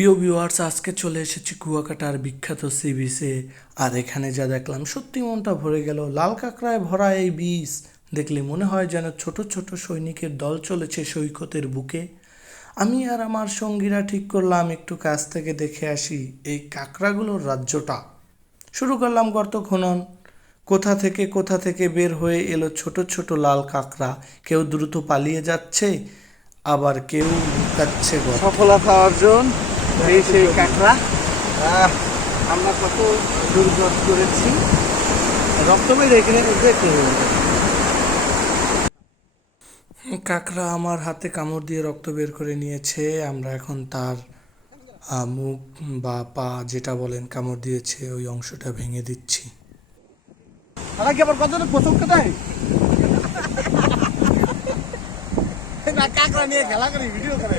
প্রিয় ভিউয়ার্স আজকে চলে এসেছি কুয়াকাটার বিখ্যাত সি বিচে আর এখানে যা দেখলাম, সত্যি মনটা ভরে গেল। লাল কাঁকড়ায় ভরা এই বীজ দেখলে মনে হয় যেন ছোট ছোট সৈনিকের দল চলেছে সৈকতের বুকে। আমি আর আমার সঙ্গীরা ঠিক করলাম, একটু কাছ থেকে দেখে আসি এই কাঁকড়াগুলোর রাজ্যটা। শুরু করলাম গর্ত খনন। কোথা থেকে কোথা থেকে বের হয়ে এলো ছোট ছোট লাল কাঁকড়া? কেউ দ্রুত পালিয়ে যাচ্ছে, আবার কেউ লুকাচ্ছে। সফলতা অর্জন সেই কাঁকড়া। আমরা কত দুর্গত করেছি। রক্তমের এখানে দেখতে কাকড়া আমার হাতে কামড় দিয়ে রক্ত বের করে নিয়েছে। আমরা এখন তার মুখ বা পা যেটা বলেন কামড় দিয়েছে ওই অংশটা ভেঙে দিচ্ছি। তারা কি আবার কত না কাঁকড়া নিয়ে খেলা করি ভিডিও করে।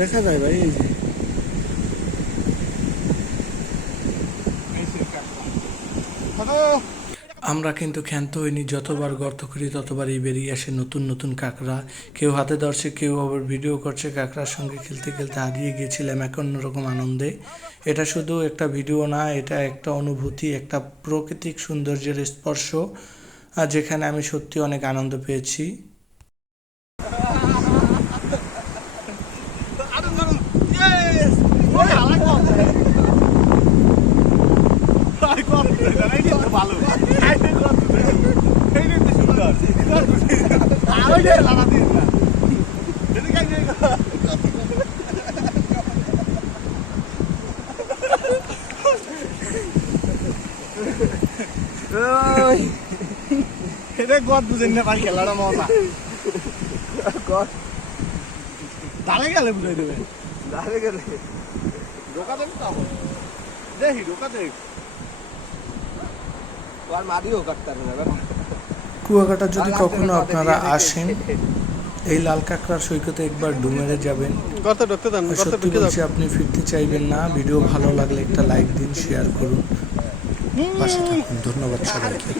দেখা যায় ভাই, এই যে। আমরা কিন্তু ক্ষান্ত হইনি, যতবার গর্ত করি ততবারই বেরিয়ে আসে নতুন নতুন কাঁকড়া। কেউ হাতে ধরছে, কেউ আবার ভিডিও করছে, কাঁকড়ার সঙ্গে খেলতে খেলতে হারিয়ে গিয়েছিলাম এক অন্যরকম আনন্দে। এটা শুধু একটা ভিডিও না, এটা একটা অনুভূতি, একটা প্রাকৃতিক সৌন্দর্যের স্পর্শ আর যেখানে আমি সত্যি অনেক আনন্দ পেয়েছি আরও ধরুন ইয়েস ওরে হালা কম আই কম এই তো ভালো এই তো কম এই তো সুন্দর আর ওই যে লালা দিন না এদিকে আই ওই এটা গদ বুঝেন না ভাই খেলাটা মজা গদ দাঁড়ে গেলে বুঝাই দেবে দাঁড়ে গেলে ঢোকা দেবে তো দেখি ঢোকা আর মাদিও কাটতে হবে না কুয়াকাটা যদি কখনো আপনারা আসেন এই লাল কাঁকড়ার সৈকতে একবার ডুমেরে যাবেন। সত্যি বলছি আপনি ফিরতে চাইবেন না। ভিডিও ভালো লাগলে একটা লাইক দিন শেয়ার করুন। পাশে থাকুন ধন্যবাদ সবাইকে।